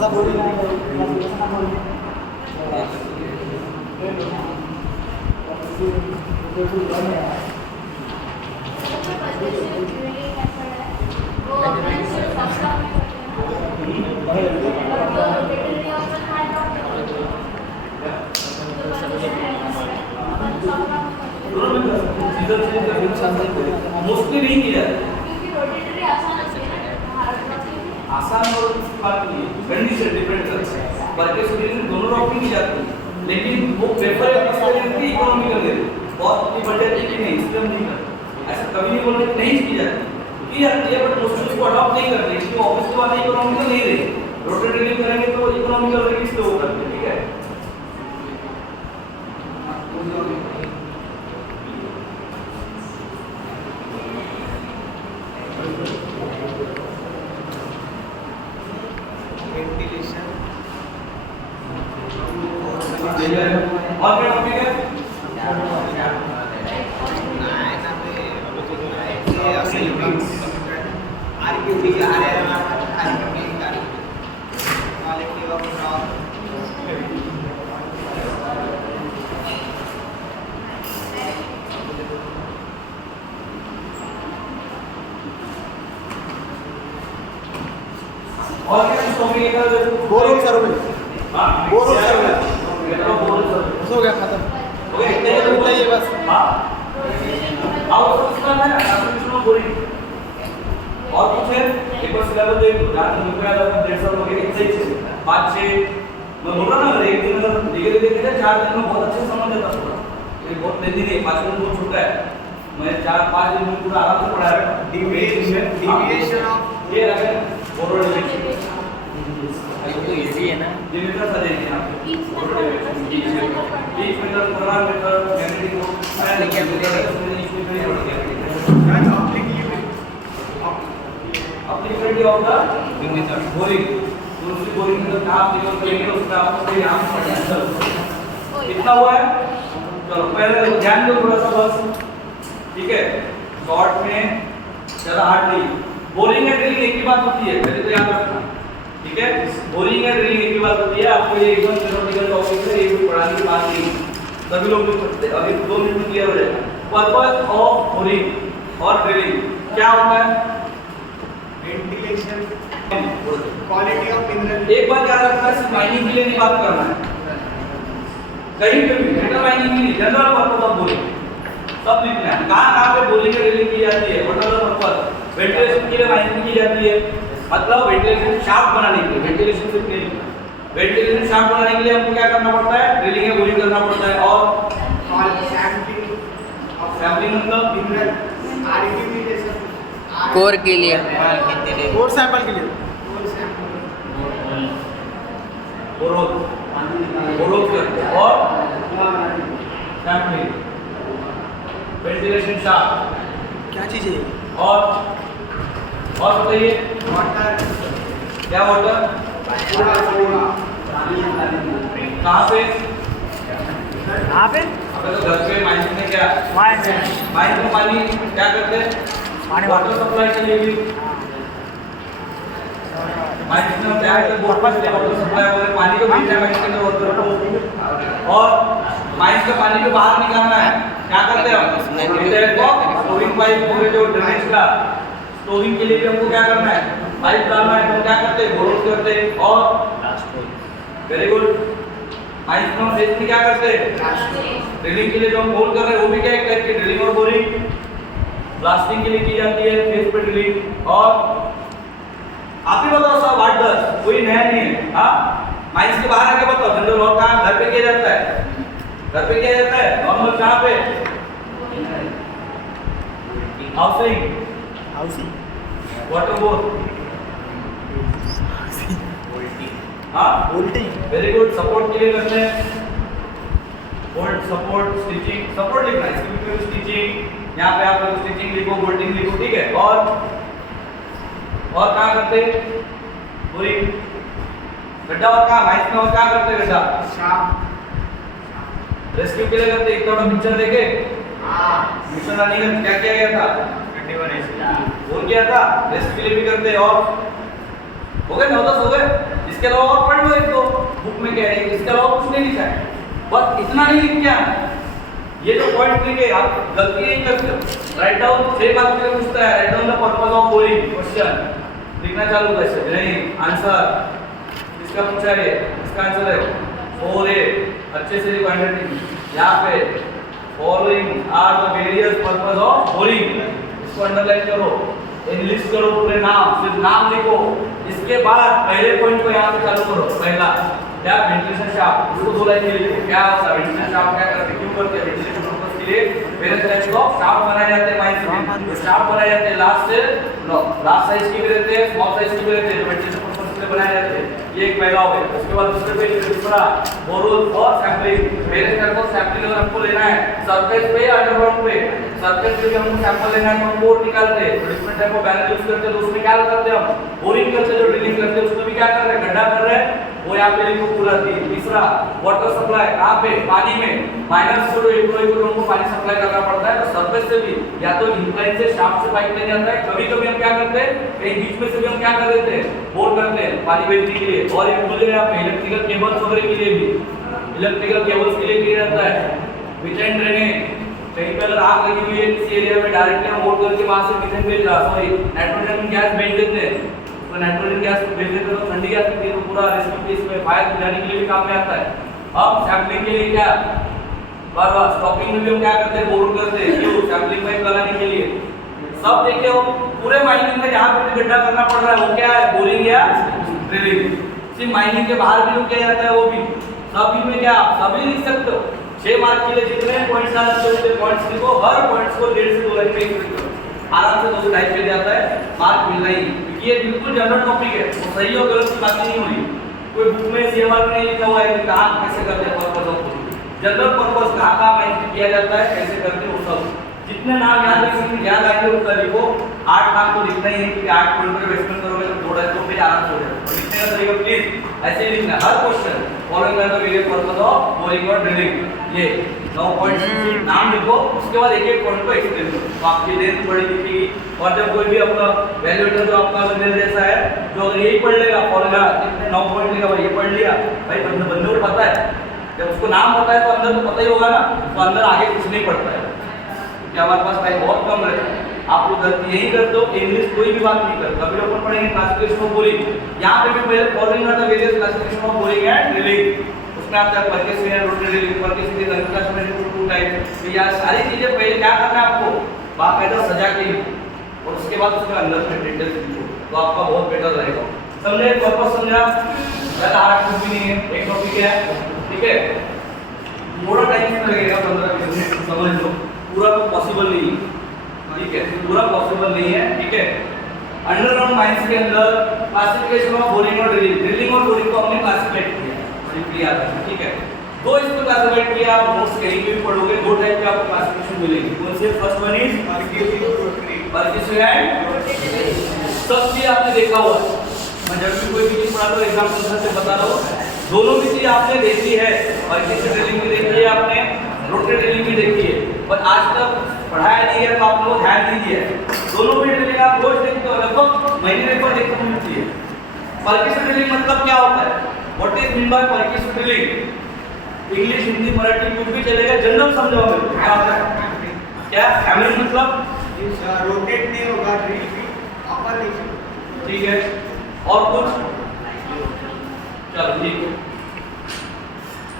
माझा बोली नाही मोस्टली नहीं किया आसान और कंडीशन डिपेंड करता है वर्केशन दोनों डॉक्टर की जाती है लेकिन वो पेपर इकोनॉमिकल दे बहुत की बढ़ जाती है कि नहीं इसलिए हम नहीं करते ऐसा कभी नहीं बोलते कि नहीं की जाती है बट मोस्टली उसको अडॉप्ट नहीं करते इसलिए ऑफिस के बाद इकोनॉमिकल नहीं रहेगी रोटेट ड्रिलिंग करेंगे तो इकोनॉमिकल रहेगी इसलिए वो करते हैं ठीक है और क्या टॉपिक है और क्या टॉपिक है बोरोल सर्वे हां बोरोल सर्वे हो गया खत्म हो गया इतना ही है बस हां आओ उसका है असुविधा बोली और कुछ है एक बार सिलेबस देख लो जहां तक मुझे याद है 1.5 साल हो गए एक सही से 5 6 मैं बोल रहा ना एक दिन में डिग्री देखे थे 4 दिन में बहुत अच्छे से समझ जाता था ये बहुत लेंदी नहीं 5 दिन बहुत छोटा है मैं 4-5 दिन में पूरा आराम से पढ़ाया डिविएशन ऑफ ये अगर बोरोल डिविएशन तो इजी है ना ये मीटर सजे हैं आप एक मीटर 15 मीटर मैग्नेटिक को मैं लिखा मीटर इसमें इसमें नहीं पड़ गया applicability of the boring दूसरी बोरिंग में तो आप निकल करेंगे उसका आपको कोई नाम पढ़ना है कितना हुआ है चलो पहले ध्यान दो थोड़ा सा बस ठीक है शॉर्ट में ज्यादा हार्ड नहीं बोरिंग एंड ड्रिलिंग एक ही बात होती है पहले तो याद रखना ठीक है बोरिंग एंड ड्रिलिंग एक ही बात होती है आपको ये एकदम थ्योरेटिकल टॉपिक है ये कोई पढ़ाने की बात नहीं सभी लोग भी पढ़ते अभी 2 मिनट में क्लियर हो जाएगा पर्पस ऑफ बोरिंग और ड्रिलिंग क्या होता है वेंटिलेशन क्वालिटी ऑफ मिनरल एक बात याद रखना सिर्फ माइनिंग के लिए नहीं बात करना है कहीं पे भी मेटल माइनिंग के लिए जनरल पर्पस ऑफ बोरिंग सब लिखना है कहां पे बोरिंग की ड्रिलिंग की जाती है what are the purpose ventilation के लिए माइनिंग की जाती है मतलब वेंटिलेशन शाफ्ट बनाने के लिए वेंटिलेशन सिर्फ नहीं लिखना वेंटिलेशन शाफ्ट बनाने के लिए हमको क्या करना पड़ता है ड्रिलिंग या बोरिंग करना पड़ता है और सैंपलिंग मतलब मिनरल आर्टिफिशियल कोर के लिए कोर सैंपल के लिए बोरोल करते हैं और सैंपलिंग वेंटिलेशन शाफ्ट क्या चीज है और बताइए वाटर क्या वाटर कहाँ पे अबे तो घर पे माइंस में क्या माइंस में पानी क्या करते हैं वाटर सप्लाई के लिए भी माइंस में क्या है वाटर सप्लाई वगैरह पानी को भेजना है माइंस के अंदर वाटर को और माइंस का पानी को बाहर निकालना है क्या करते हैं हम स्टोरिंग पाइप पूरे जो ड्रेनेज का स्टोरिंग के लिए भी हमको क्या करना है पाइप डालना है तो क्या करते हैं बोरोल करते हैं और वेरी गुड माइंस में फेस में क्या करते हैं ड्रिलिंग के लिए जो हम होल कर रहे हैं वो भी क्या एक टाइप की ड्रिलिंग और बोरिंग ब्लास्टिंग के लिए की जाती है फेस पे ड्रिलिंग और आप ही बताओ सब व्हाट डज कोई नया नहीं है हाँ माइंस के बाहर आके बताओ जनरल वर्क काम घर पे किया जाता है घर पे किया जाता है नॉर्मल कहाँ पे हाउसिंग वाटर बोर्ड हाँ बोल्टिंग वेरी गुड सपोर्ट के लिए करते हैं बोल्ट सपोर्ट स्टिचिंग सपोर्ट लिखना है इसके लिए स्टिचिंग यहाँ पे आप स्टिचिंग लिखो बोल्टिंग लिखो ठीक है और कहाँ करते हैं पूरी गड्ढा और कहाँ माइस में और कहाँ करते हैं गड्ढा रेस्क्यू के लिए करते एक थोड़ा पिक्चर देखे मिशन रनिंग में क्या किया गया था वो किया था रेस्क्यू के लिए भी करते हैं और हो गए 9-10 हो गए इसके अलावा और पढ़ लो एक दो बुक में क्या है, इसके अलावा कुछ नहीं लिखा है, बस इतना नहीं लिख के आना। ये जो पॉइंट लिखे आप गलती नहीं करते। राइट डाउन 6 बात के पूछता है, write down the purpose of boring question, लिखना चालू कैसे नहीं आंसर इसका पूछा है, इसका आंसर है 4A, अच्छे से लिखो हैंडराइटिंग यहाँ पे, following are the various purpose of boring, इसको अंडरलाइन करो, इंग्लिश करो पूरे नाम, सिर्फ नाम लिखो। इसके बाद पहले पॉइंट को यहाँ से चालू करो, पहला क्या वेंटिलेशन शाफ्ट, इसको 2 लाइन में लिखो क्या होता है वेंटिलेशन शाफ्ट, क्या करते हैं, क्यों करते हैं वेंटिलेशन पर्पस के लिए वेरियस टाइप्स ऑफ शाफ्ट बनाए जाते हैं माइंस में, शाफ्ट बनाए जाते हैं लास्ट से लास्ट साइज के भी रहते हैं, स्मॉल साइज के भी रहते हैं, वेंटिलेशन पर्पस के लिए बनाए जाते हैं। ये एक पहला हो गया। उसके बाद दूसरे पेज पे दूसरा बोरोल और sampling, various type of sampling अगर आपको लेना है सरफेस पे या अंडरग्राउंड पे, सरफेस पे भी हमको सैंपल लेना है तो हम बोर निकालते हैं, different type of barrel use करते हैं, तो उसमें क्या करते हैं हम बोरिंग करते हैं, जो ड्रिलिंग करते हैं उसमें भी क्या कर रहे हैं गड्ढा कर रहे हैं, वो यहाँ पे लिखो पूरा। तीसरा वाटर सप्लाई, कहाँ पे पानी में माइनस से जो इक्वल को पानी सप्लाई करना पड़ता है, तो सरफेस से भी या तो इंक्लाइन से शाफ्ट से पाइप ले जाता है, कभी कभी हम क्या करते हैं कहीं बीच में से भी हम क्या कर देते हैं बोर करते हैं पानी भेजने के लिए। और एक बोले यहाँ पे इलेक्ट्रिकल केबल्स वगैरह के लिए भी, इलेक्ट्रिकल केबल्स के लिए किया जाता है। मीथेन ड्रेनेज, कहीं पे अगर आग लगी हुई है किसी एरिया में डायरेक्टली हम बोर करके वहां से मीथेन भेज रहा सॉरी नाइट्रोजन गैस भेज देते हैं, तो नाइट्रोजन गैस भेज देते हैं तो ठंडी गैस होती है, तो पूरा रेस्क्यू केस में फायर बुझाने के लिए भी काम में आता है। अब सैंपलिंग के लिए क्या बार बार स्टॉपिंग में भी हम क्या करते हैं बोर करते हैं, क्यों सैंपलिंग पाइप लगाने के लिए। सब देखिए हो पूरे माइनिंग में जहाँ पे भी गड्ढा करना पड़ रहा है वो क्या है बोरिंग या ड्रिलिंग। सिर्फ माइनिंग के बाहर भी किया जाता है वो भी, सभी में क्या सभी लिख सकते हो। 6 मार्क के लिए जितने पॉइंट्स आ सकते हैं पॉइंट्स लिखो, हर पॉइंट्स को 1.5 से 2 लाइन में लिखो, आराम से 2 टाइप मिल जाता है, मार्क मिलना ही। क्योंकि ये बिल्कुल जनरल टॉपिक है, वो सही और गलत की बात नहीं हुई, कोई बुक में CMR में नहीं लिखा हुआ है कि कहाँ कैसे करते हैं पर्पस ऑफ जनरल पर्पस कहाँ माइनिंग किया जाता है कैसे करते हैं वो सब। जितने नाम याद रखेंगे याद आएंगे उतना लिखो, 8 नाम तो लिखना ही है क्योंकि 8 पॉइंट पर वेस्टमेंट करोगे तो 2 पेज आराम से हो जाएगा। लिखने का तरीका प्लीज ऐसे ही लिखना हर question following the various purpose of boring और ड्रिलिंग। ये 9 पॉइंट्स नाम लिखो, उसके बाद एक एक पॉइंट को एक्सप्लेन करो, तो आपकी लेंथ बड़ी दिखेगी। और जब कोई भी अपना वैल्यूएटर जो आपका बंदे जैसा है जो अगर यही पढ़ लेगा फॉलोइंग इतने 9 पॉइंट लिखा भाई ये पढ़ लिया भाई बंदे को पता है, जब उसको नाम पता है तो अंदर तो पता ही होगा ना, तो अंदर आगे कुछ नहीं पड़ता है क्योंकि हमारे पास टाइम बहुत कम रहता है। आप लोग गलती यही करते हो, इंग्लिश कोई भी बात नहीं करते। अभी अपन पढ़ेंगे क्लासिफिकेशन ऑफ बोरिंग, यहाँ पे भी पहले following are the various classification of boring and drilling, उसमें आता है percussive and rotary drilling, percussive and classification 2 type. तो यार सारी चीजें पहले क्या करना है आपको बाकायदा सजा के लिखो और उसके बाद उसके अंदर में डिटेल्स लिखो, तो आपका बहुत बेटर रहेगा। समझे पर्पस समझा, ज्यादा हार्ड कुछ भी नहीं है, एक टॉपिक है ठीक है, थोड़ा टाइम लगेगा 15-20 मिनट समझ लो, पूरा तो पॉसिबल नहीं है ठीक है, पूरा पॉसिबल नहीं है ठीक है। अंडरग्राउंड माइंस के अंदर क्लासिफिकेशन ऑफ बोरिंग और ड्रिलिंग, ड्रिलिंग और बोरिंग को हमने क्लासिफाइड किया सिंपली याद रखना ठीक है। 2 इसको क्लासिफाइड किया, आप नोट्स कहीं भी पढ़ोगे 2 टाइप के आपको क्लासिफिकेशन मिलेगी। कौन से? फर्स्ट वन इज परकेसिव एंड सब चीज आपने देखा हुआ है, मैं जब भी कोई भी चीज पढ़ाता हूँ एग्जांपल से बता रहा हूँ, दोनों भी चीज आपने देखी है, परकेसिव ड्रिलिंग भी देखी है आपने, रोटरी ड्रिलिंग भी देखी है, पर आज तक पढ़ाया नहीं है तो आप लोग ध्यान दीजिए। दोनों भी ड्रिलिंग आप रोज देखते हो, लगभग महीने में देखने को मिलती है। परकेसिव ड्रिलिंग मतलब क्या होता है, what is mean by percussive drilling? English Hindi Marathi कुछ भी चलेगा, जनरल समझाओ मेरे को क्या होता है। क्या हैमरिंग मतलब रोटेट नहीं होगा, ड्रिल भी अपर नीचे ठीक है, और कुछ चलो ठीक है।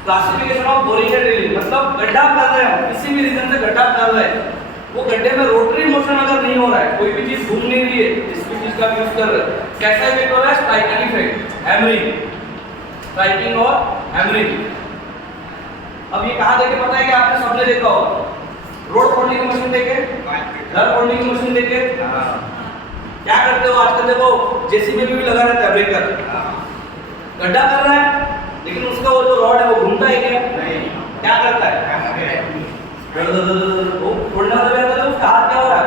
Classification of boring and drilling मतलब गड्ढा कर रहे हैं, किसी भी रीजन से गड्ढा कर रहे हैं, वो गड्ढे में रोटरी मोशन अगर नहीं हो रहा है, कोई भी चीज घूम नहीं रही है, जिसकी चीज का यूज कर रहे हैं, कैसा इफेक्ट हो रहा है? स्ट्राइकिंग इफेक्ट, हैमरिंग, स्ट्राइकिंग और हैमरिंग। अब ये कहाँ देखे पता है कि आपने सबने देखा होगा, रोड फोड़ने की मशीन देखे, घर फोड़ने की मशीन देखे, क्या करते हो आजकल देखो जेसीबी में भी लगा रहता है ब्रेकर, गड्ढा कर रहा है लेकिन उसका वो जो रॉड है वो घूमता है क्या? क्या करता है? वो फोड़ना तो रहता है, उसका हाथ क्या हो रहा है?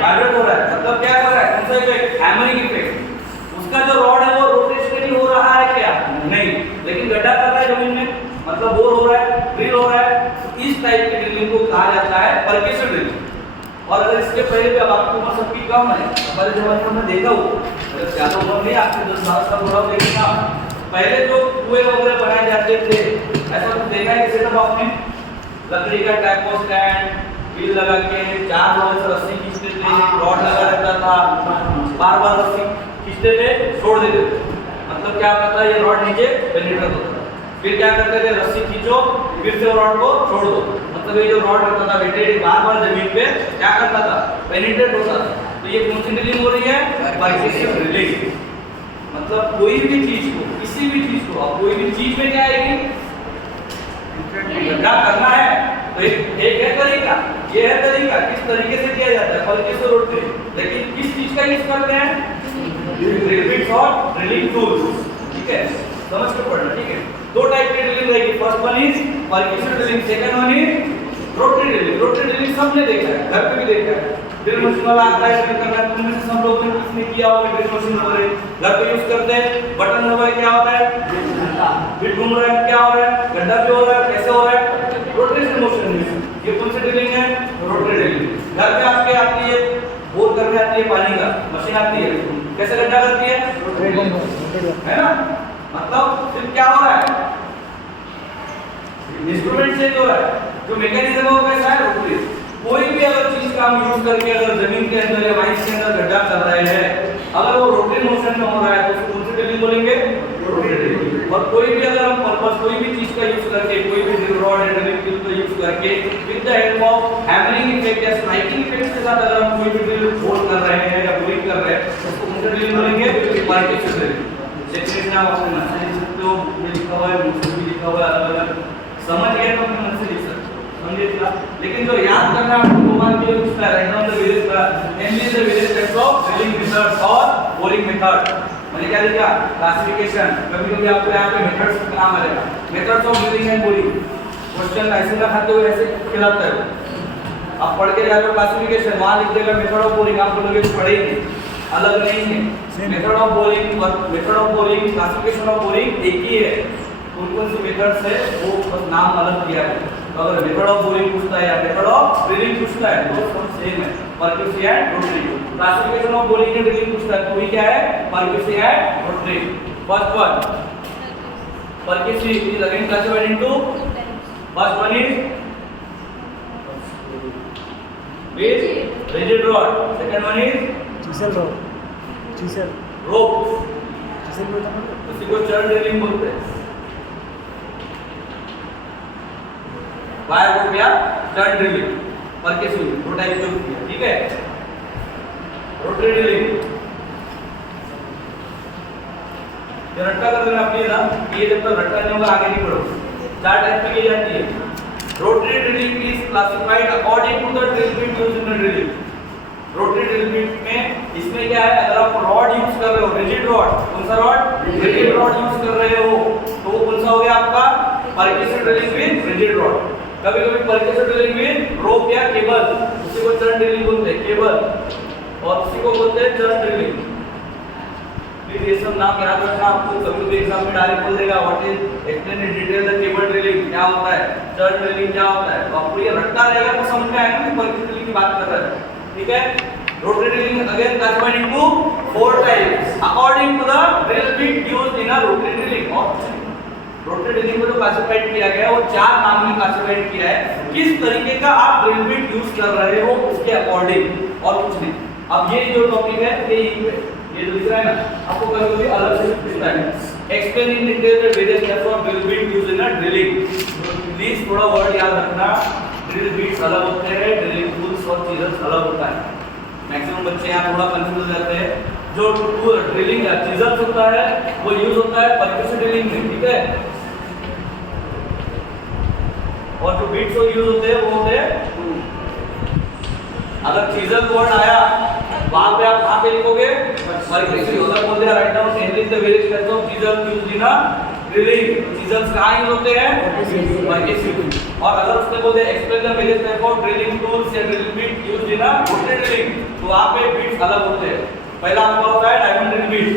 वाइब्रेट हो रहा है, मतलब क्या कर रहा है? कौन सा इफेक्ट? Hammering effect. उसका जो रॉड है वो रोटेशनली हो रहा है क्या? नहीं, लेकिन गड्ढा कर रहा है जमीन में, मतलब बोर हो रहा है, ड्रिल हो रहा है, तो इस टाइप की ड्रिलिंग को कहा जाता है परकेसिव ड्रिलिंग। और अगर इसके पहले भी अब आपकी उम्र सबकी कम है, हमारे जमाने में देखा हो, ज्यादा उम्र नहीं आपकी 10-12 साल थोड़ा देखना, पहले जो कुएं वगैरह बनाए जाते थे, ऐसा तो देखा है कि सेटअप आपने लकड़ी का ट्राइपॉड स्टैंड, व्हील लगा के 4 रोड से रस्सी खींचते थे, रॉड लगा रहता था, बार-बार रस्सी खींचते थे, छोड़ देते थे। मतलब क्या होता था, ये रॉड नीचे पेनिट्रेट होता था। फिर क्या करते थे, रस्सी खींचो, फिर से रॉड को छोड़ दो। मतलब ये जो रॉड रहता था वेटेड बार-बार जमीन पे क्या करता था, पेनिट्रेट होता था। तो ये कौन सी ड्रिलिंग हो रही है, बाइसेक्शन ड्रिलिंग। मतलब कोई भी चीज को, किसी भी चीज को, अब कोई भी चीज में क्या आएगी, गड्ढा करना है तो एक है तरीका, ये है तरीका किस तरीके से किया जाता है, फल किस रोड पे। लेकिन किस चीज का यूज करते हैं, ड्रिल बिट्स और ड्रिलिंग टूल्स। ठीक है, समझ के पढ़ना। ठीक है, 2 टाइप की ड्रिलिंग रहेगी। First one is percussion drilling, second one is rotary drilling. Rotary drilling सबने देखा है, घर पे भी देखा है। ड्रिल मशीन वाला आता है ड्रिल करना है, तुम में से सब लोगों ने किसने किया होगा, ड्रिल मशीन वगैरह घर पे यूज करते हैं। बटन दबाए क्या होता है, बिट घूम रहा है, क्या हो रहा है, गड्ढा भी हो रहा है, कैसे हो रहा है, रोटेशनल मोशन में। ये कौन सी ड्रिलिंग है, रोटरी ड्रिलिंग। घर पे आपके आती है, बोर करने आती है, पानी का मशीन आती है, कैसे गड्ढा करती है ना। मतलब सिर्फ क्या हो रहा है, इंस्ट्रूमेंट चेंज हो रहा है, जो मैकेनिज्म है वो कैसा है, रोटरी। कोई भी अगर चीज का हम यूज करके अगर जमीन के अंदर या माइंस के अंदर गड्ढा कर रहे हैं, अगर वो रोटरी मोशन में हो रहा है तो उसको कौन सी ड्रिलिंग बोलेंगे, रोटरी ड्रिलिंग। और कोई भी अगर हम पर्पस कोई भी चीज का यूज करके, कोई भी ड्रिल रॉड या ड्रिलिंग टूल का यूज करके with the help of hammering effect या स्ट्राइकिंग इफेक्ट के साथ अगर हम कोई भी ड्रिल होल कर रहे हैं या बोरिंग कर रहे हैं, उसको कौन सी ड्रिलिंग बोलेंगे, परक्यूशन ड्रिलिंग। डेफिनेशन आप अपने मन से लिख सकते हो, बुक में लिखा हुआ है, मुझे भी लिखा हुआ है, अलग-अलग समझ गए तो अपने मन से लिख सकते हो, समझिएगा। लेकिन जो याद करना है आपको मान के लिए उसका right down the various mainly the various types of drilling methods और बोरिंग मेथड। मैंने क्या लिखा, क्लासिफिकेशन। कभी-कभी आपको यहाँ पे मेथड्स का नाम आएगा, methods of drilling and boring. Question ऐसे ना खाते हुए ऐसे खिलाता है, आप पढ़ के जा रहे हो क्लासिफिकेशन, वहां लिख देगा मेथड ऑफ बोरिंग, आप लोग पढ़ेंगे, अलग नहीं है। मेथड ऑफ बोरिंग और method of boring, classification of boring एक ही है। कौन-कौन सी मेथड्स है वो बस नाम अलग किया है। तो अगर मेथड ऑफ बोरिंग पूछता है या मेथड ऑफ ड्रिलिंग पूछता है तो सब सेम है, percussion and rotary. Classification of boring and drilling पूछता है तो भी क्या है, percussion and rotary. First one percussion is again classified into, first one is with rigid rod, second one is chisel rod, chisel rope, chisel बोलता है, उसी को चरण ड्रिलिंग बोलते हैं। वायर रोप या चरण ड्रिलिंग, परक्यूशन दो टाइप के होती है। ठीक है, रोटरी ड्रिलिंग ये रट्टा कर देना अपनी ना, ये जब तक रट्टा नहीं होगा आगे नहीं बढ़ो। 4 टाइप की की जाती है। Rotary drilling is classified according to the drill bit used in drilling. Rotary drill bit में इसमें क्या है, अगर आप रॉड यूज कर रहे हो, रिजिड रॉड, कौन सा रॉड, रिजिड रॉड यूज कर रहे हो तो वो कौन सा हो गया आपका, percussion drilling with rigid rod. कभी-कभी परक्यूशन ड्रिलिंग विद रोप या केबल, उसी को चरण ड्रिलिंग बोलते हैं, केबल, और उसी को बोलते हैं चरण ड्रिलिंग। प्लीज ये सब नाम याद रखना, आपको कभी-कभी एग्जाम में डायरेक्ट बोल देगा what is explain in detail the cable drilling, क्या होता है, चरण ड्रिलिंग क्या होता है। तो आपको ये रट्टा रहेगा तो समझ में आएगा कि परक्यूशन ड्रिलिंग की बात कर रहा है। ठीक है, rotary drilling again classified into 4 types according to the drill bit used in a rotary drilling. और रोटरी ड्रिलिंग को जो क्लासिफाइड किया गया है वो 4 नाम में क्लासिफाइड किया है, किस तरीके का आप ड्रिल बिट यूज कर रहे हो उसके अकॉर्डिंग, और कुछ नहीं। अब ये जो टॉपिक है ये जो दिख रहा है ना, आपको कभी-कभी अलग से पूछता है, explain in detail the various types of drill bit used in a drilling. Please थोड़ा वर्ड याद रखना, ड्रिल बिट्स अलग होते हैं, ड्रिलिंग टूल्स और चीजर्स अलग होता है। मैक्सिमम बच्चे यहाँ थोड़ा कंफ्यूज हो जाते हैं। जो ड्रिलिंग चीजर्स होता है वो यूज होता है परक्यूशन ड्रिलिंग में, ठीक है, और जो बिट्स यूज होते हैं वो होते हैं। अगर चीजर वर्ड आया वहां पे आप कहां पे लिखोगे, परक्यूशन उधर बोल दिया, write down enlist the various types of chisel used in a drilling. Chisels कहां यूज होते हैं, परक्यूशन। और अगर उसने बोल दिया explain the various type of drilling tools या drill bit used in a rotary drilling, तो वहां पे बिट्स अलग होते हैं। पहला आपका होता है डायमंड ड्रिल बिट,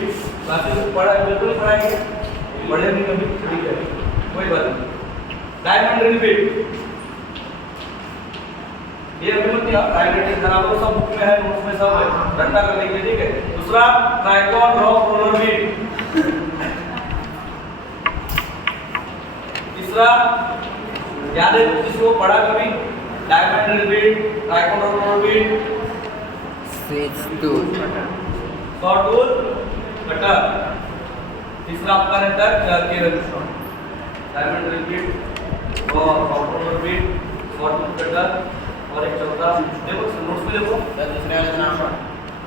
क्लासेस पढ़ा बिल्कुल पढ़ाएंगे, पढ़े नहीं कभी, ठीक है कोई बात नहीं। डायमंड ड्रिल बिट ये अभी मत यार, डायरेक्ट जरा वो सब बुक में है, नोट्स में सब है, रट्टा करने के लिए, ठीक है। दूसरा ट्राइकॉन रॉक रोलर बिट, दूसरा याद है जिसको पढ़ा कभी diamond drill bit, Trikon roller bit, switch tool, short tool, cutter. तीसरा आपका रहता है केबल डायमंड ड्रिल बिट और short roller bit, short tool, cutter और एक चौथा देखो नोट्स में देखो दूसरे वाले नाम पर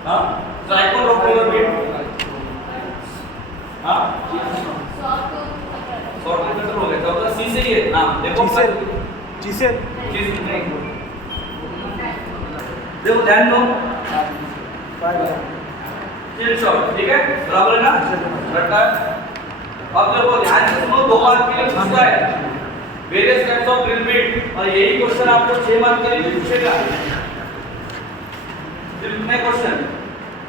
हाँ ट्राइकोन रोलर बिट हाँ शॉर्ट टूल कटर हो गया चौथा सी से ही है नाम देखो चीसेल चीज नहीं देखो ध्यान दो चिल शॉट ठीक है बराबर है ना रट्टा अब देखो ध्यान से सुनो 2 मार्क के लिए पूछता है various types of drill bit और यही क्वेश्चन आपको 6 मार्क के लिए पूछेगा सिर्फ इतने क्वेश्चन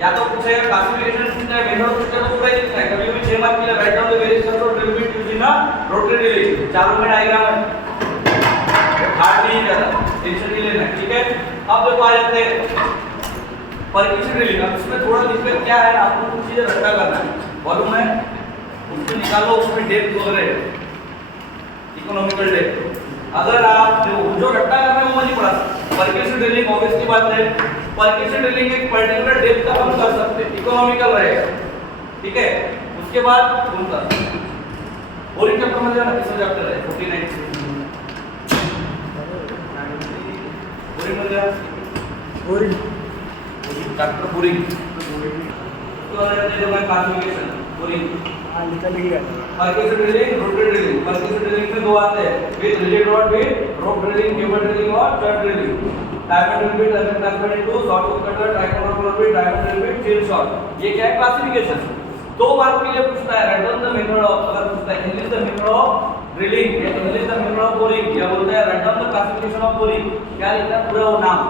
या तो पूछेगा क्लासिफिकेशन पूछना है मेथड पूछना है तो पूरा ही लिखना है कभी भी 6 मार्क के लिए right down the various types of drill bit using a rotary drilling चारों में डायग्राम है हार्ड नहीं ज्यादा टेंशन नहीं लेना ठीक है अब देखो आ जाते हैं परक्यूशन ड्रिलिंग अब इसमें थोड़ा दिक्कत क्या है आपको कुछ चीजें रट्टा करना है वॉल्यूम है उसको निकालो उसमें डेप्थ वगैरह इकोनॉमिकल डेप्थ अगर आप जो रट्टा कर रहे हो वो नहीं पढ़ा परक्यूशन ड्रिलिंग ऑब्वियसली बात है परक्यूशन ड्रिलिंग एक पर्टिकुलर डेप्थ का हम कर सकते हैं इकोनॉमिकल रहेगा ठीक है उसके बाद कौन सा बोरिंग चैप्टर में जाना किसका चैप्टर है 49 बोरिंग में जा बोरिंग चैप्टर बोरिंग तो ये मैं क्लासिफिकेशन बोरिंग हाँ निकल गया percussion drilling rotary drilling percussion drilling में दो आते हैं with rigid rod with rope drilling cable drilling और churn drilling diamond drill bit diamond transfer into short hole cutter tricone roller bit diamond drill bit chill shot ये क्या है classification 2 mark के लिए पूछता है write down the method of अगर पूछता है English the method of drilling या English the method of boring या बोलते हैं write down the classification of boring क्या लिखना है पूरा वो नाम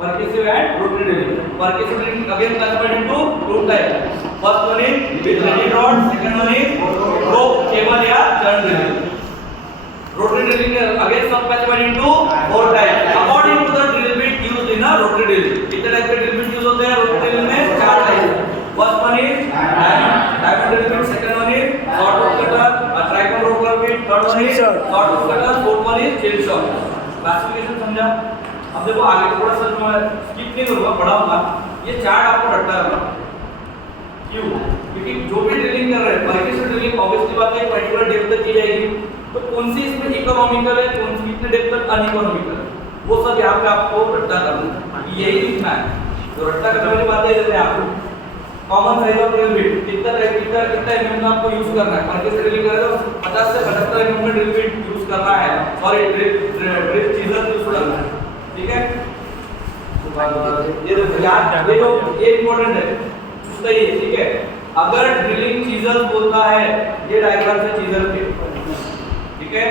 percussive and rotary drilling percussive drilling again classified into 2 types first one is with rigid rod second one is rope cable या churn drilling rotary drilling again sub classified into 4 types according to the drill bit used in a rotary drilling कितने type के drill bit use होते हैं rotary drilling में 4 type first one is diamond drill bit second one is short hook cutter tricone roller bit third one is short hook cutter fourth one is chill shot classification समझा अब देखो आगे थोड़ा सा जो मैं स्किप नहीं करूंगा पढ़ाऊंगा ये चार्ट आपको रटना है क्यों क्योंकि जो भी ड्रिलिंग कर रहे हैं परक्यूशन ड्रिलिंग ऑब्वियसली बात है पर्टिकुलर डेप्थ तक की जाएगी तो कौन सी इसमें इकोनॉमिकल है कौन सी कितने डेप्थ तक अनइकोनॉमिकल है वो सब यहाँ पे आपको रट्टा करना है यही लिखना है तो रट्टा करने वाली बात है जैसे आपको common size of drill bit कितना एमएम का आपको यूज करना है परक्यूशन ड्रिलिंग कर रहे हो 50 से 75 एमएम का ड्रिल बिट यूज करना है सॉरी ड्रिल चीजर यूज करना है ठीक है ये देखो यार ये इंपॉर्टेंट है पूछता ही है ठीक है अगर ड्रिलिंग चीजर बोलता है ये डायग्राम से चीजर के ठीक है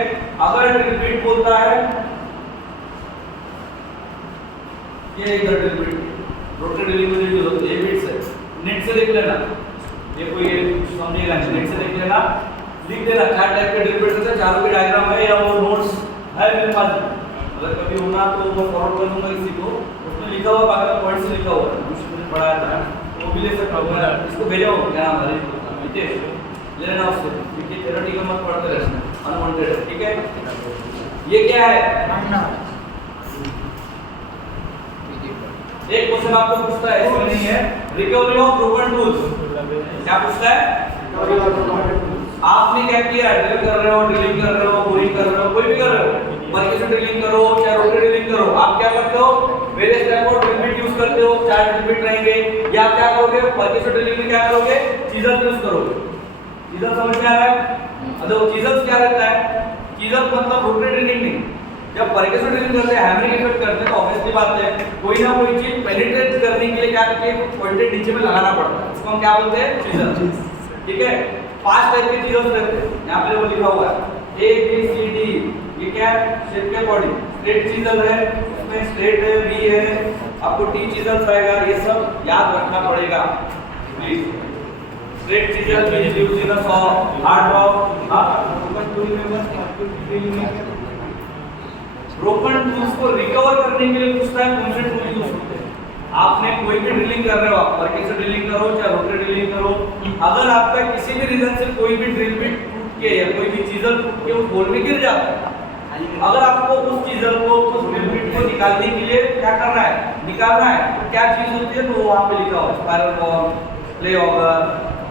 अगर ड्रिल बिट बोलता है ये इधर ड्रिल बिट रोटरी ड्रिलिंग में यूज होता है ये बिट्स है नेट से देख लेना ये कोई समझेगा नेट से देख लेना लिख देना 4 टाइप के ड्रिल बिट्स है चारों के डायग्राम है या वो नोट्स है मेरे पास अगर कभी होना तो मैं फॉरवर्ड कर दूंगा किसी को उसमें लिखा हुआ बाकी पॉइंट से लिखा हुआ है मुझे पढ़ाया था वो भी ले सकता हूँ मैं इसको भेजा हूँ क्या नाम है नितेश ले लेना उससे क्योंकि थ्योरेटिकल मत पढ़ते रहना अनवांटेड है ठीक है ये क्या है एक क्वेश्चन आपको पूछता है इसमें नहीं है रिकवरी ऑफ ब्रोकन टूल्स क्या पूछता है आपने क्या किया ड्रिल कर रहे हो ड्रिलिंग कर रहे हो बोरिंग कर रहे हो कोई भी कर रहे हो परक्यूशन ड्रिलिंग करो या रोटरी ड्रिलिंग करो आप क्या करते हो various type of drill bit use करते हो 4 ड्रिल बिट रहेंगे या आप क्या करोगे परक्यूशन ड्रिलिंग में क्या करोगे चीजर यूज करोगे चीजर समझ में आ रहा है देखो चीजर क्या रहता है चीजर मतलब रोटरी ड्रिलिंग नहीं जब परक्यूशन ड्रिलिंग करते हैं हैमरिंग इफेक्ट करते हैं तो ऑब्वियसली बात है कोई ना कोई चीज पेनिट्रेट करने के लिए क्या करते हैं पॉइंटेड नीचे में लगाना पड़ता है इसको हम क्या बोलते हैं चीजर ठीक है 5 टाइप के चीजर्स रहते हैं यहां पे वो लिखा हुआ है A B C D ये क्या है शेप के बॉडी स्ट्रेट चीजर है उसमें स्ट्रेट है V है आपको T चीजर आएगा ये सब याद रखना पड़ेगा please straight chisel B is used in a saw hard rock broken tool में ब्रोकन टूल्स को रिकवर करने के लिए पूछता है कौन से टूल यूज करते हैं आपने कोई भी ड्रिलिंग कर रहे हो आप परक्यूशन ड्रिलिंग करो चाहे रोटरी ड्रिलिंग करो अगर आपका किसी भी रीजन से कोई भी ड्रिल बिट के या कोई भी चीजल टूट के उस होल में गिर जाता है। अगर आपको उस चीजल को उस लिक्विड को निकालने के लिए क्या करना है, निकालना है, तो क्या चीज होती है, तो वहां पे लिखा हुआ spiral ball, clay auger,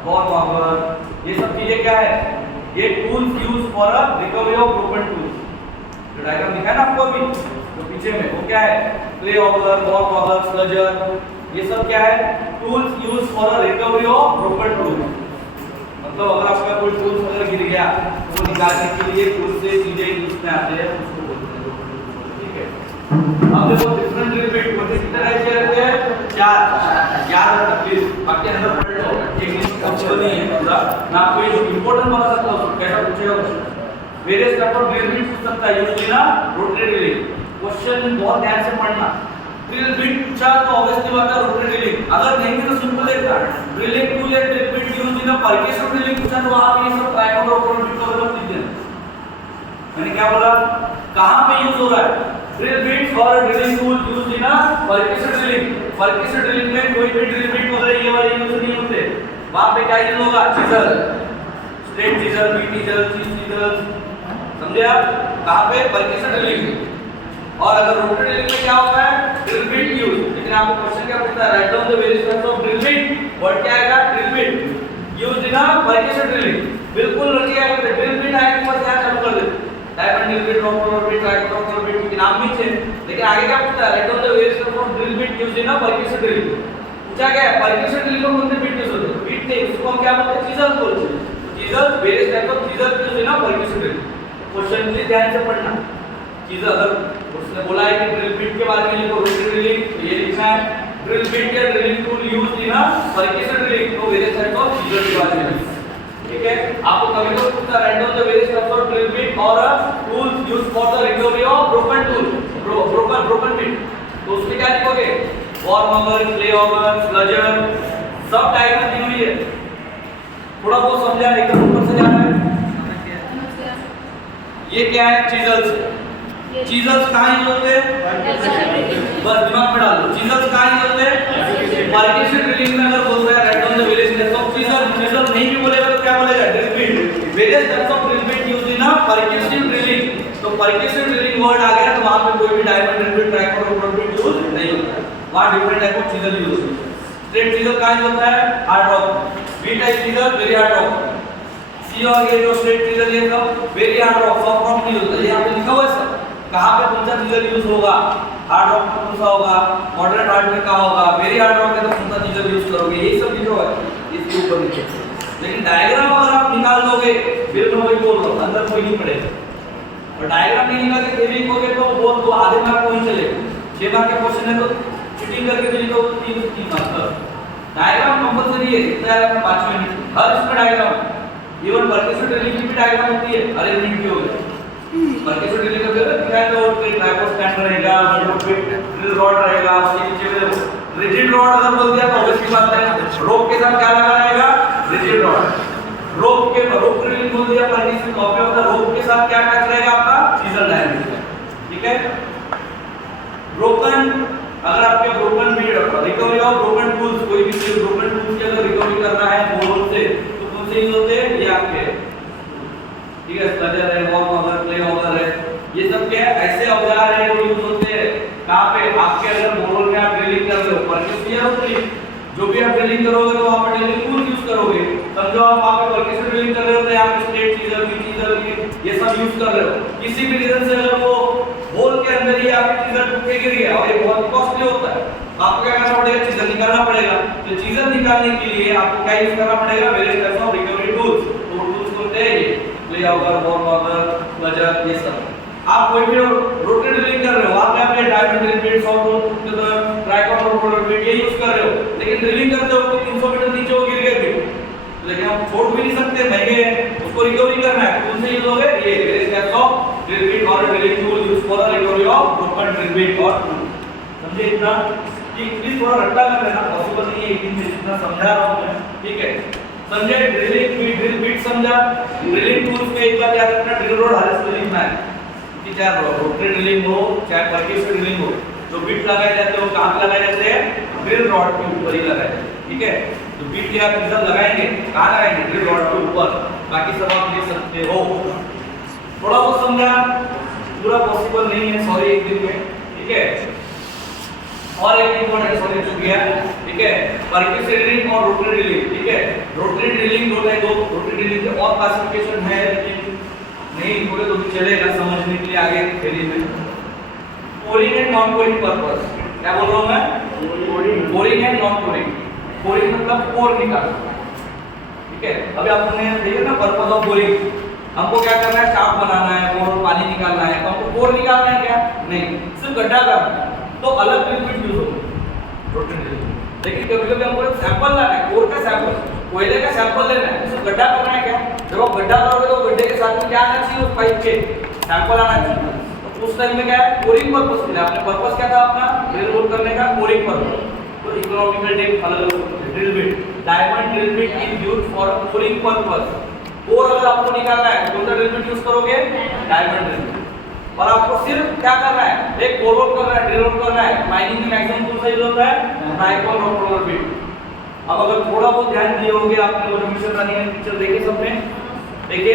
ball auger, ये सब चीजें क्या है, ये tools use for a recovery of broken tools. जो डायग्राम दिखा है ना आपको अभी तो पीछे में, वो क्या है, क्ले ऑगर, बॉल ऑगर, स्लजर, ये सब क्या है, tools use for a recovery of broken tools. मतलब अगर आपका कोई टूल्स अगर गिर गया तो वो निकालने के लिए टूल से चीजें यूज में आते हैं, उसको बोलते हैं, ठीक है। अब देखो डिफरेंट ड्रिल बिट होते कितने टाइप के रहते हैं, चार, याद रखना प्लीज, बाकी अंदर पढ़ लो, इंग्लिश कंसेप्ट नहीं है पूरा ना, कोई इंपॉर्टेंट बता सकता हूं कैसा पूछेगा question. Various type of drill bit पूछ सकता है, यूजुअली ना रोटरी ड्रिलिंग। क्वेश्चन बहुत ध्यान से पढ़ना, ड्रिल बिट पूछा तो ऑब्वियसली बात है रोटरी ड्रिलिंग, अगर नहीं तो सिंपल है ड्रिलिंग टूल या drill bit use in a percussion drilling पूछा तो वहां पे ये सब ट्राइकोड और रोटरी बिट का मतलब लिख देना। मैंने क्या बोला, कहां पे यूज हो रहा है, drill bit for drilling tool used in a percussion drilling. Percussion drilling में कोई भी ड्रिल बिट वगैरह ये वाले यूज नहीं होते, वहां पे क्या यूज होगा, chisel, straight chisel, bit chisel, चीज चीजल, समझे आप, कहां पे, परक्यूशन ड्रिलिंग। और अगर रोटरी ड्रिलिंग में क्या होता है, ड्रिल बिट यूज। लेकिन आपको क्वेश्चन क्या पूछता है, write down the various types of drill bit, word क्या आएगा, drill bit used in a percussion drilling. बिल्कुल रखिएगा, ड्रिल बिट आए के बाद क्या चालू कर दे, diamond drill bit, rotor bit, tricone rotor bit के नाम भी थे, लेकिन आगे क्या पूछता है, write down the various types of drill bit used in a percussion drilling. पूछा क्या है, परक्यूशन ड्रिलिंग में कौन से बिट यूज होते हैं, बिट नहीं, उसको हम क्या बोलते हैं, चीजल बोलते हैं। तो chisel, various types of chisel used in a percussion drilling. Question भी ध्यान से पढ़ना, चीजल अगर उसने बोला है कि ड्रिल बिट के बारे में लिखो रोटरी ड्रिलिंग, तो ये लिखना है ड्रिल बिट या drilling tool used in a percussion drilling, तो वेरियस टाइप्स ऑफ चीजल के बारे में, ठीक है। आपको कभी तो पूछता write down the various types of drill bit और tools used for the recovery of broken tool, broken bit, तो उसमें क्या लिखोगे, worm auger, clay auger, sludger, सब डायग्राम दी हुई है, थोड़ा बहुत समझा, एकदम ऊपर से जाना है। ये क्या है, चीजल्स, चीजल्स कहां यूज होते हैं, बस दिमाग में डाल दो, चीजल्स कहां यूज होते हैं, परक्यूशन ड्रिलिंग में। अगर बोल रहा है write down the various types of chisel, chisel नहीं भी बोलेगा तो क्या बोलेगा, drill bit, various types of drill bit used in a percussion drilling. तो परक्यूशन ड्रिलिंग वर्ड आ गया तो वहां पे कोई भी diamond drill bit, tricone rotor bit use नहीं होता है, वहां different type of chisel use होते हैं। स्ट्रेट चीजल कहां यूज होता है, hard rock, B type chisel very hard rock, सी और ये जो स्ट्रेट चीजल ये सब very hard rock, soft rock नहीं होता, ये यहां पे लिखा हुआ है सब, कहां पे कौन सा चीजल यूज होगा, हार्ड रॉक में कौन सा होगा, मॉडरेट हार्ड में कहां होगा, वेरी हार्ड रॉक में तो कौन सा चीजल यूज करोगे, यही सब लिखा हुआ है इसके ऊपर नीचे। लेकिन डायग्राम अगर आप निकाल दोगे, फिर मैं वही बोल रहा हूं, अंदर कोई नहीं पड़ेगा, और डायग्राम नहीं निकाल के थ्योरी लिखोगे तो वो तो आधे मार्क को ही चलेगा, 6 मार्क का क्वेश्चन है तो चीटिंग करके भी लिखो 3 मार्क। डायग्राम कंपलसरी है, कितना है अपना 5 मिनट हर इसमें डायग्राम, इवन परक्यूशन ड्रिलिंग की भी डायग्राम होती है, अरेंजमेंट की होगी, परक्यूशन ड्रिलिंग का क्या है, तो ट्राइपोड स्टैंड रहेगा, ड्रिल रॉड रहेगा, उसके नीचे में रिजिड रॉड अगर बोल दिया तो ऑब्वियसली बात है रोप के साथ क्या लगा रहेगा, रिजिड रॉड, रोप ड्रिलिंग बोल दिया, percussion copy of the rope के साथ क्या अटैच रहेगा आपका, चीजल डायमीटर, ठीक है। ब्रोकन, अगर आपके ब्रोकन भी रिकवरी ऑफ ब्रोकन टूल्स, कोई भी चीज ब्रोकन टूल्स की अगर रिकवरी करना है बोल से, तो कौन से यूज होते हैं, ये आपके, ठीक है, स्लजर है, वॉर्म ऑगर, क्ले ऑगर है, ये सब क्या है, ऐसे औजार है जो यूज होते हैं कहां पे, आपके अगर बोरोल में आप ड्रिलिंग कर रहे हो, परक्यूशन या रोटरी, जो भी आप ड्रिलिंग करोगे तो वहां पर ड्रिलिंग टूल यूज करोगे। समझो आप वहां पे परक्यूशन ड्रिलिंग कर रहे हो तो यहां पे स्ट्रेट चीजल, बीट चीजल, ये सब यूज कर रहे हो, किसी भी रीजन से अगर वो होल के अंदर ही आपकी चीजल टूट के गिर गया और ये बहुत कॉस्टली होता है, आपको क्या करना पड़ेगा, चीजल निकालना पड़ेगा। तो चीजल निकालने के लिए आपको क्या यूज करना पड़ेगा, various types of recovery tools, तो टूल्स होते हैं ये क्ले ऑगर, वॉर्म ऑगर, स्लजर, ये सब। आप कोई भी रोटरी ड्रिलिंग कर रहे हो, आप यहाँ पे diamond drill bit, soft tricone rotor bit ये यूज कर रहे हो, लेकिन ड्रिलिंग करते हो तो 300 मीटर नीचे वो गिर गए बिट, लेकिन आप छोड़ भी नहीं सकते, महंगे हैं, उसको रिकवरी करना है, कौन से यूज हो गए, ये various types of drill bit और drilling tool use for recovery of broken drill bit और टूल। समझे इतना, ठीक, प्लीज थोड़ा रट्टा कर लेना, पॉसिबल नहीं है एक दिन में जितना समझा रहा हूं मैं, ठीक है। समझे, ड्रिल बिट समझा, ड्रिलिंग टूल्स में एक बात याद रखना, ड्रिल रोड हर स्पेलिंग में है, चाहे रोटरी ड्रिलिंग हो चाहे परक्यूशन ड्रिलिंग हो, जो बिट लगाए जाते हैं वो कहां पे लगाए जाते हैं, ड्रिल रॉड के ऊपर ही लगाए जाते हैं, ठीक है। तो बिट या चीजल लगाएंगे कहां लगाएंगे, ड्रिल रॉड के ऊपर, बाकी सब आप ले सकते हो। थोड़ा बहुत समझा, पूरा पॉसिबल नहीं है, सॉरी, एक दिन में, ठीक है। और एक इंपॉर्टेंट सॉरी छूट गया, ठीक है, परक्यूसिव ड्रिलिंग और रोटरी ड्रिलिंग, ठीक है। रोटरी ड्रिलिंग जो है, दो रोटरी ड्रिलिंग के और क्लासिफिकेशन है, लेकिन नहीं बोले तो भी चलेगा समझने के लिए आगे थ्योरी में। Koring and non Koring purpose, क्या बोल रहा हूं मैं? Koring and non Koring. कोरिंग मतलब कोर निकालना, ठीक है। अभी आपने देखा ना पर्पस ऑफ कोरिंग, हमको क्या करना है, चाप बनाना है, कोर पानी निकालना है, तो हमको कोर निकालना है क्या? नहीं, सिर्फ गड्ढा करना है, तो अलग लिक्विड यूज होगा रोटरी ड्रिलिंग। लेकिन कभी-कभी हमको सैंपल लाना है, कोर का सैंपल, कोयले का सैंपल लेना है, सिर्फ गड्ढा करना है क्या? जब आप गड्ढा करोगे तो गड्ढे के साथ में क्या आना चाहिए, उस पाइप के सैंपल आना चाहिए। तो उस टाइम में क्या है, कोरिंग पर्पस के लिए, आपने पर्पस क्या था अपना, ड्रिल होल करने का, कोरिंग पर्पस। तो इकोनॉमिकल डेप अलग-अलग drill bit, diamond drill bit is used for Koring purpose. Core अगर आपको निकालना है तो कौन सा ड्रिल बिट यूज करोगे? Diamond drill bit. और आपको सिर्फ क्या करना है, एक कोर होल करना है, ड्रिल होल करना है। माइनिंग में मैक्सिमम कौन सा यूज होता है? Tricon rock roller bit. अब अगर थोड़ा बहुत ध्यान दिए होंगे आपने, वो जो मिशन रनिंग है पिक्चर देखे सबने, देखिए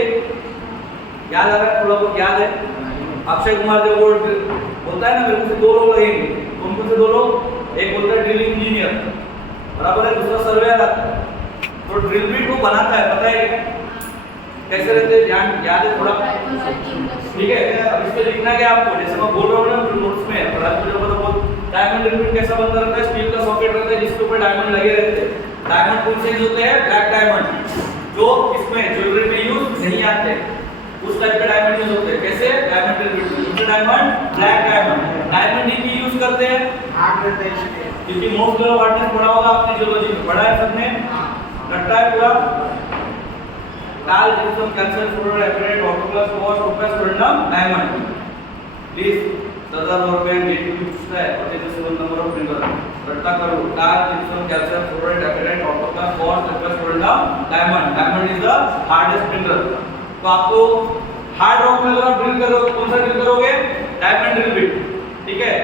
याद आ रहा है, थोड़ा बहुत याद है। अक्षय कुमार जो वो होता है ना, मेरे को दो लोग लगेंगे, कौन से दो लोग? एक बोलता है ड्रिल इंजीनियर, बराबर है, दूसरा सर्वेयर आता है। तो ड्रिल बिट को बनाता है, पता है क्या कैसे रहते हैं, ध्यान याद है थोड़ा, ठीक है। अब इस पे लिखना क्या आपको, जैसे मैं बोल रहा हूँ ना नोट्स में, पर आपको जब बहुत डायमंड ड्रिल बिट कैसा बनता रहता है, स्टील का सॉकेट रहता है जिसके ऊपर डायमंड लगे रहते हैं। डायमंड कौन से होते हैं? ब्लैक डायमंड, जो इसमें ज्वेलरी में यूज नहीं आते, उस टाइप के डायमंड यूज होते हैं। कैसे? डायमंड ड्रिल बिट, दूसरा डायमंड ब्लैक डायमंड। डायमंड ही यूज करते हैं क्योंकि मोस्ट ऑफ हार्डनेस पढ़ा होगा आपने, जियोलॉजी में पढ़ा है सबने, लगता है पूरा। काल gypsum calcium fluoride apatite orthoclase quartz professor सोल्डम डायमंड प्लीज 10,000 रुपए गेट की पूछता है और जैसे 7 नंबर ऑफ फिंगर रट्टा करो। काल gypsum calcium fluoride apatite orthoclase quartz professor सोल्डम diamond. Diamond is the hardest mineral. तो आपको हार्ड रॉक में अगर ड्रिल करोगे, कौन सा ड्रिल करोगे? डायमंड ड्रिल बिट, ठीक है।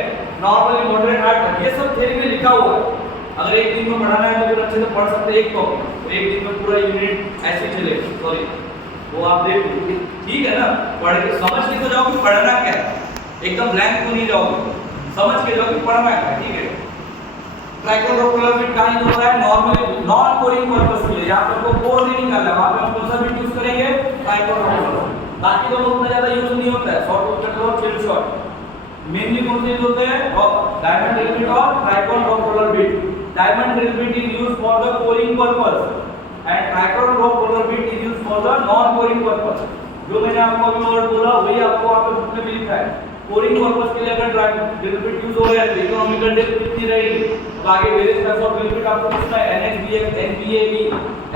नॉर्मली मॉडरेट हार्ड, ये सब थ्योरी में लिखा हुआ है। अगर एक दिन में पढ़ाना है तो फिर अच्छे से पढ़ सकते हैं एक टॉपिक, तो एक दिन में पूरा यूनिट ऐसे चलेगा, सॉरी वो आप देख लो, ठीक है ना। पढ़ के समझ के तो जाओगे पढ़ना क्या है, एकदम ब्लैंक तो नहीं जाओगे, समझ के जाओगे पढ़ना क्या है, ठीक है। ट्राइकॉन रॉक रोलर बिट कहां यूज होता है? नॉर्मली नॉन कोरिंग पर्पस के लिए, यहां पे आपको कोर नहीं निकालना है, वहां पे हम कौन सा बिट यूज करेंगे? Tricon rock roller. बाकी तो उतना ज्यादा यूज नहीं होता है, शॉर्ट होता है और चिल शॉट। मेनली कौन से यूज होते हैं? डायमंड ड्रिल बिट और Tricon rock roller bit. Diamond drill bit is used for the coring purpose and Tricon rock roller bit is used for the non-coring purpose. जो मैंने आपको अभी word बोला वही आपको वहाँ पे बुक में भी लिखा है। कोरिंग पर्पस के लिए अगर ड्रिल बिट यूज हो रहा है तो इकोनॉमिकल डेप्थ कितनी रहेगी, तो आगे various types of drill bit आपको पूछना है, NXDX, NPAB,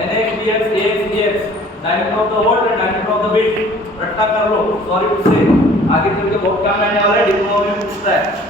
NXDX, AXDX, diameter of the hole and diameter of the bit, रट्टा कर लो, सॉरी टू से आगे चल के बहुत काम आने वाला है, डिप्लोमा में पूछता है।